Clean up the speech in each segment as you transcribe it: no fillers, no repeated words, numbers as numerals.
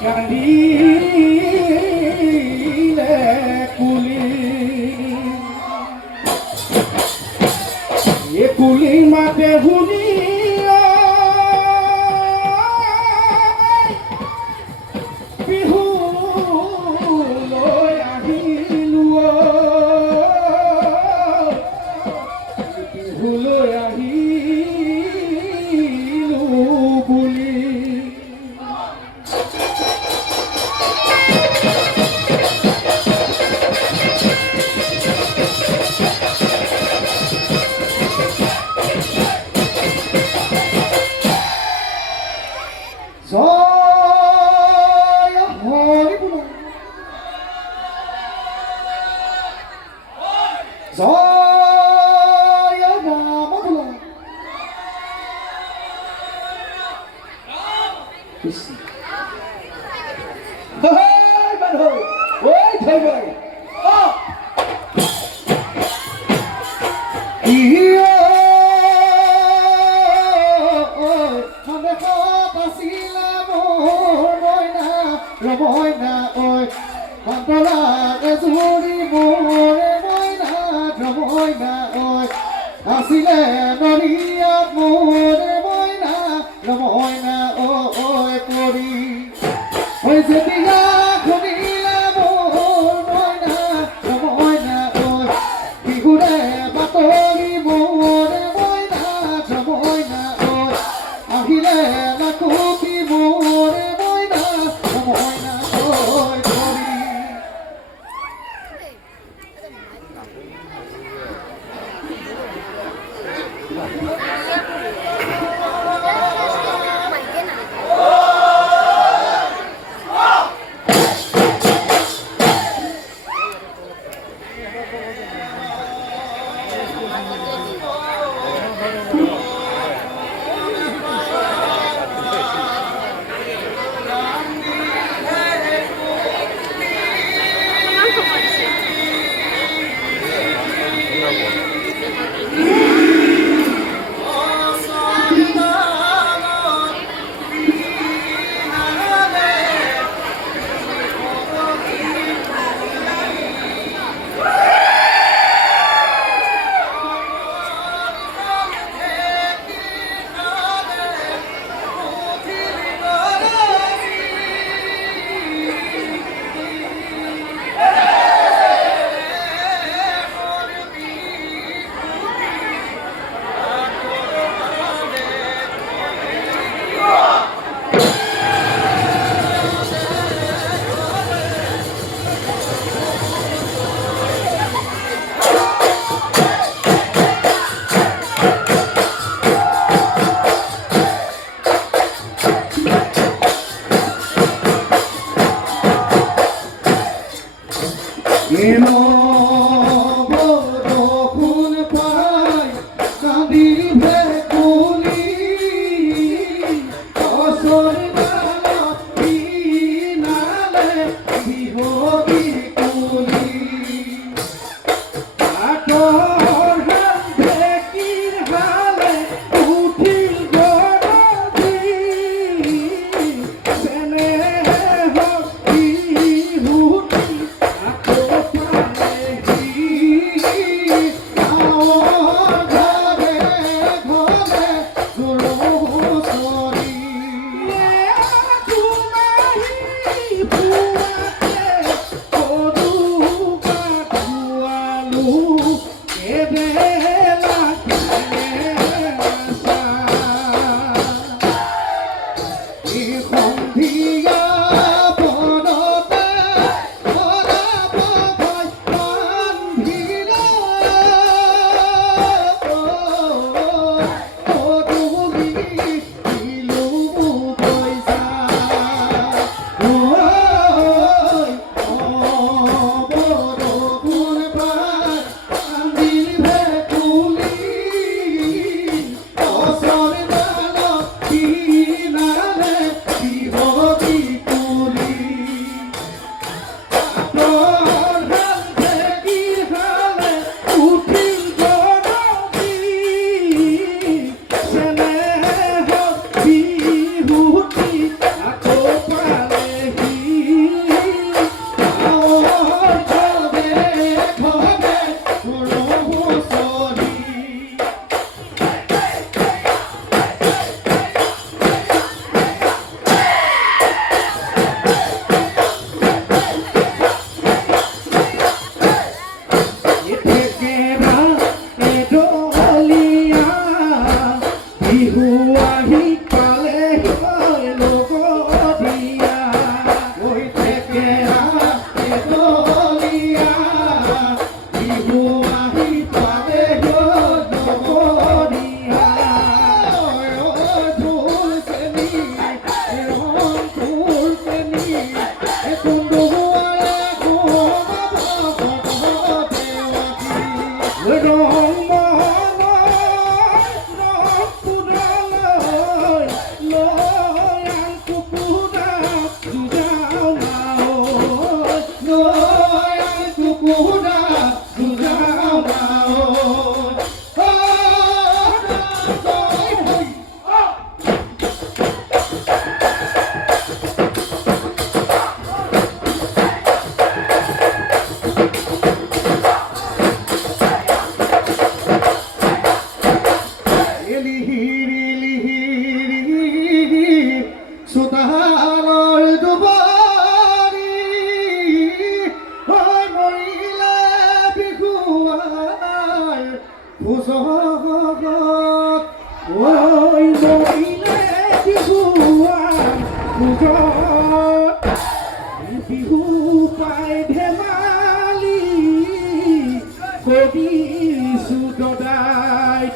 কান্দিলে কুলি এ কুলি মাতে শুনি বিহুলৈ আহিলো বিহুলৈ আহিলো বুলি জয় হৰি বোলা জয় ৰাম বোলা কৃষ্ণ মানুহ ঐ থৈ গ'ল মইনা ঐ অন্তৰা এজুৰি মোৰে মইনা মইনা ঐ আছিলে নৰিয়া মোৰে মইনা মইনা ঐ কৰি ঐ যেতিয়া শুনিলে মোৰ মইনা মইনা ঐ বিহুৰে বাতৰি মোৰে মইনা মইনা ঐ আহিলে নাকুতি মোৰে মইনা মইনা কুকুরা বুঝাও না সুতাহার দুবারি মরিলে বিহুয়ার ফুসগত ওই মরিলে বিহুয়ার ফুসগত বিহু পাই ধেমালি কবি সুদদাই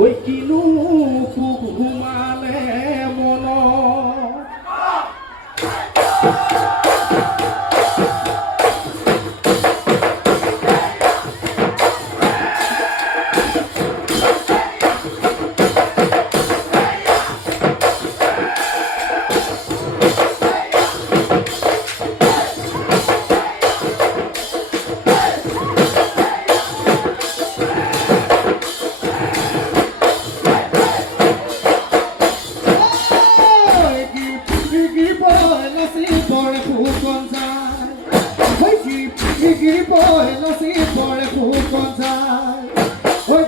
ওই কিনো পোক ঘুমালে মন boy, no see for a fool concern. Oh,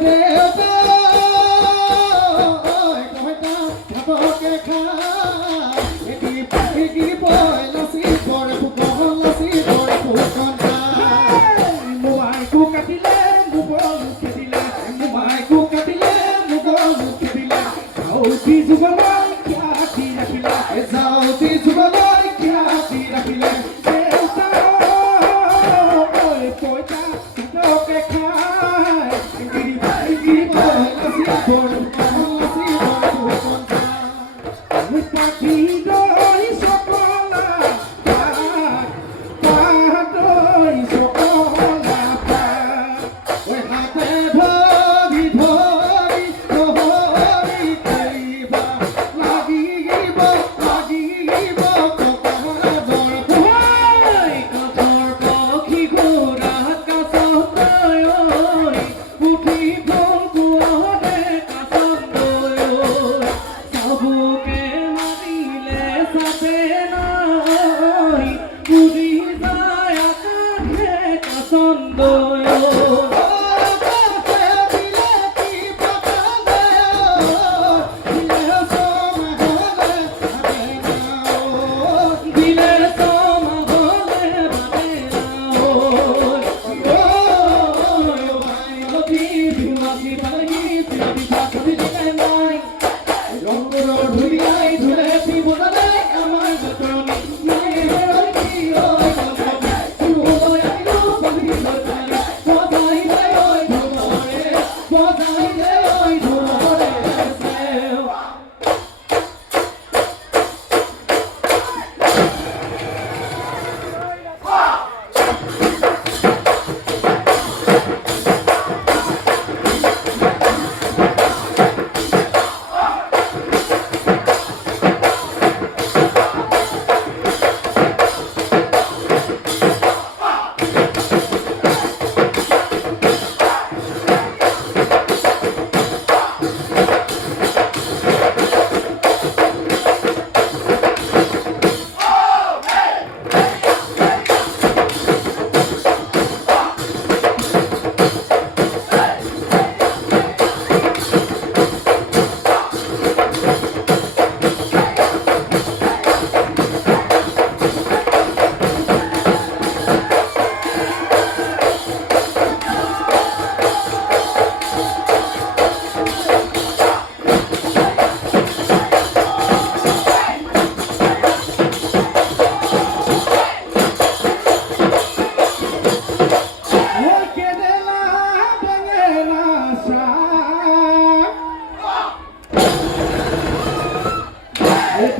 dear boy, no see for a fool concern. Muai ku katile, mubol katile, muai ku katile, mubol katile. Au ti zubalai kya tira kila, Ezao ti zubalai kya tira kila.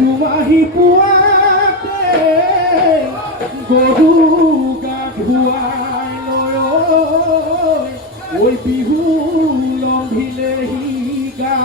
Duahi puate goru gadhuai loy oi bihu lomhile higa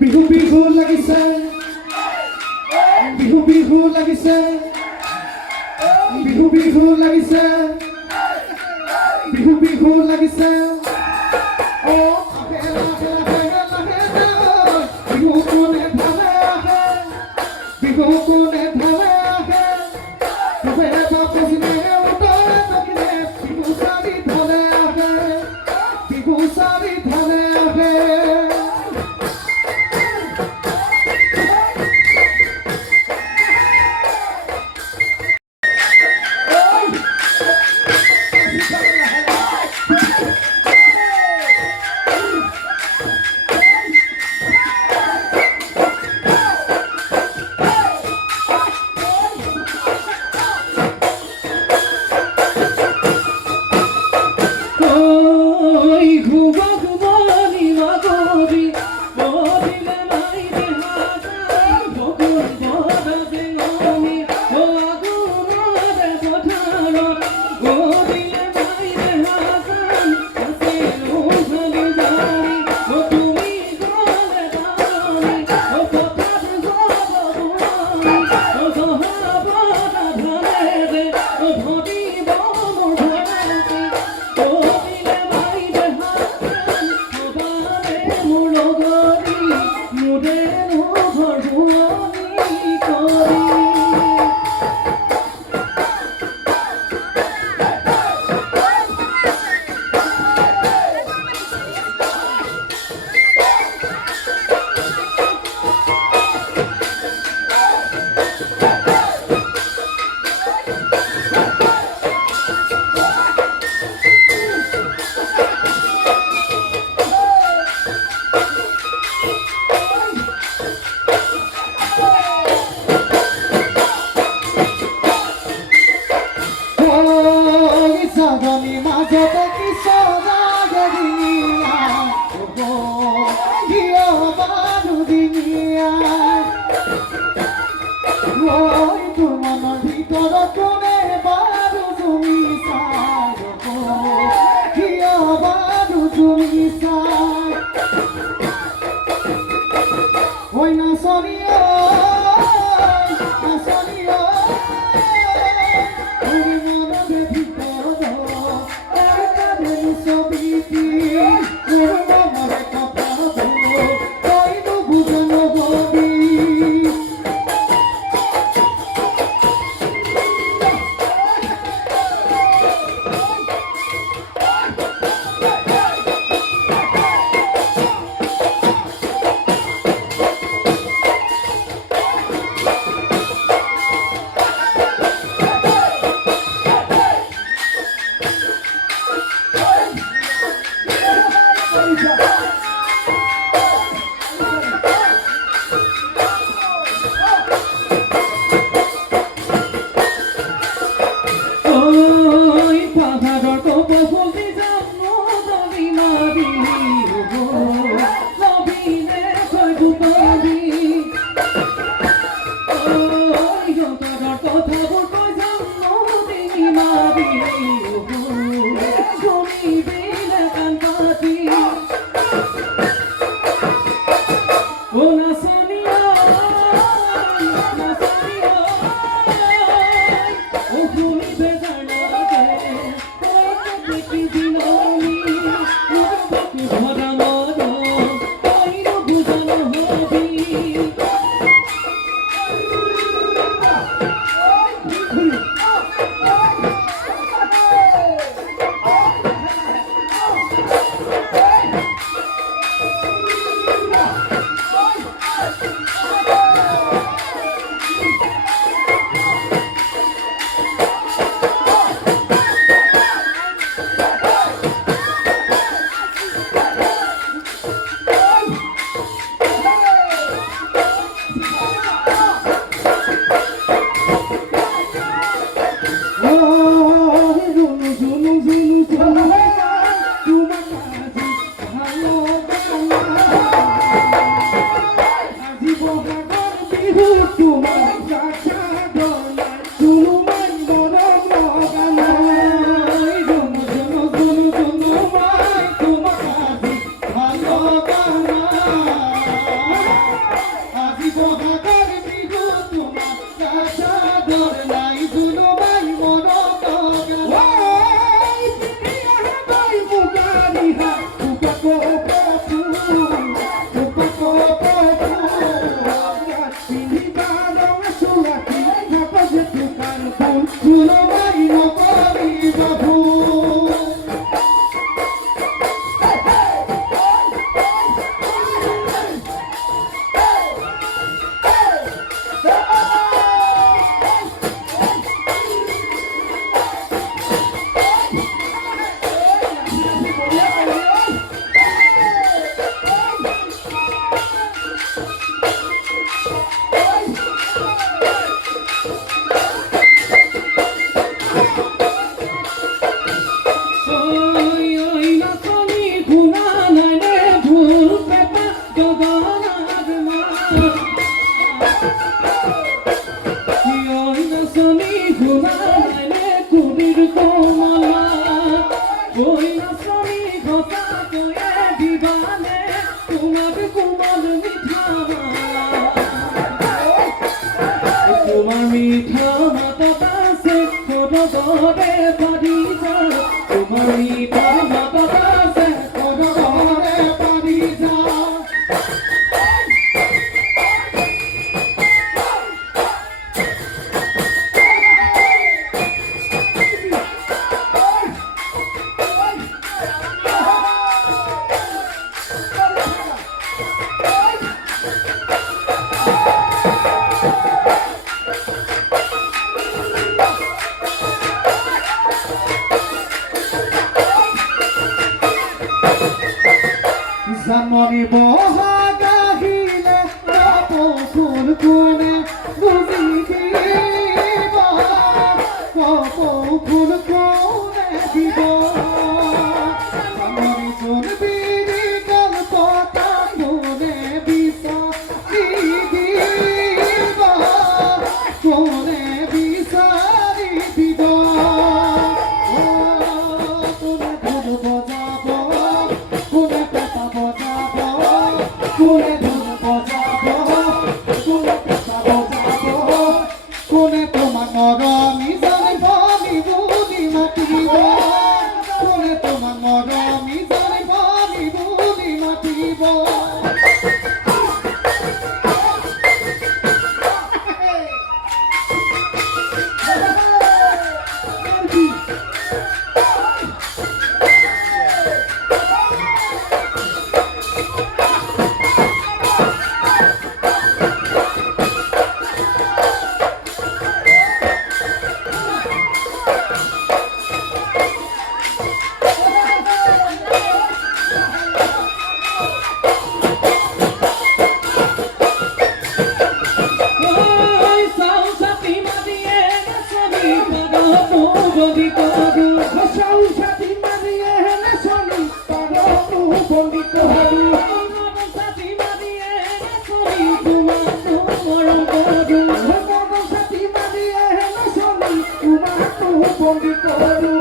Bihu Bihu লাগিছে বিহু বিহু লাগিছে বিহু বিহু লাগিছে বিহু বিহু লাগিছে ও আহে আহে আহে আহে বিহু কোনে ভালে আহে বিহু কোনে ভালে আহে তবে বাপুজনে উতরে তকিনে বিহু সারি ভালে আহে বিহু সারি ভালে আহে Hoy no sonía, no sonía. Hoy no me repito, esta de mi sobiti, pero no me recapado. Hoy no gusta no volví. জীবন সোহাগের বিহু তোমার রাজা দর নাই দুলো ভাই মন গগা ওই পিয়া বাই মুগারি হা উপকো পপু উপকো পপু তিনি বারো সুরাতি কাগজে দোকান ফুল দুলো ভাই নকরি বাবু ওই নাচনি গুনা নাইনে ভুল পেপা গগনার মা ওই নাচনি গুনা নাইনে কুবির কমলা ওই নাচনি ঘটা কয়ে দিবানে তোমার কুমার মিঠা তোমার মিঠা মাতা সে কোনো দরে পারি যা তোমার মিঠা মাতা সে কোনো ঘরে পারি যা জন্মনি বহাগাহিলে কপকুল কোনে বুঝি দিবা কপকুল কোনে দিব জন্মনি কোন বিরি গল কথা কোনে বিচারি দিবা কোনে বিচারি দিব কোনে ধুল বজাবো কোনে পেটা বজাবো কোনে ধুল বজাবো কোনে পেটা বজাবো কোনে তোমার মরমি জানিব নিবুনি মাতিব কোনে তোমার মরমি জানিব নিবুনি মাতিব ওই সাউসাতি মারিয়ে নাচনি পাগো বলি কদু সাউসাতি মারিয়ে নাচনি পাগো বলি কদু সাউসাতি মারিয়ে নাচনি তোমার মরণ কদু সাউসাতি মারিয়ে নাচনি তোমার বলি কদু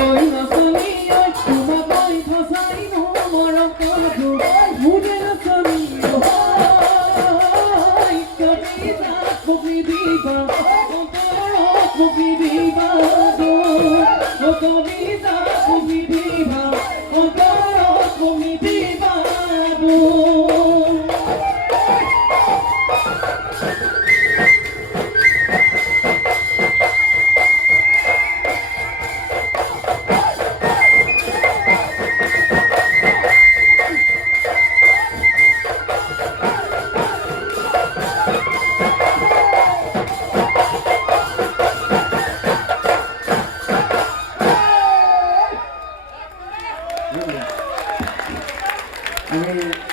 ওই নাচনি ওই তোমার কই খসাই নো মরণ কদু মুজে নাচনি Viva,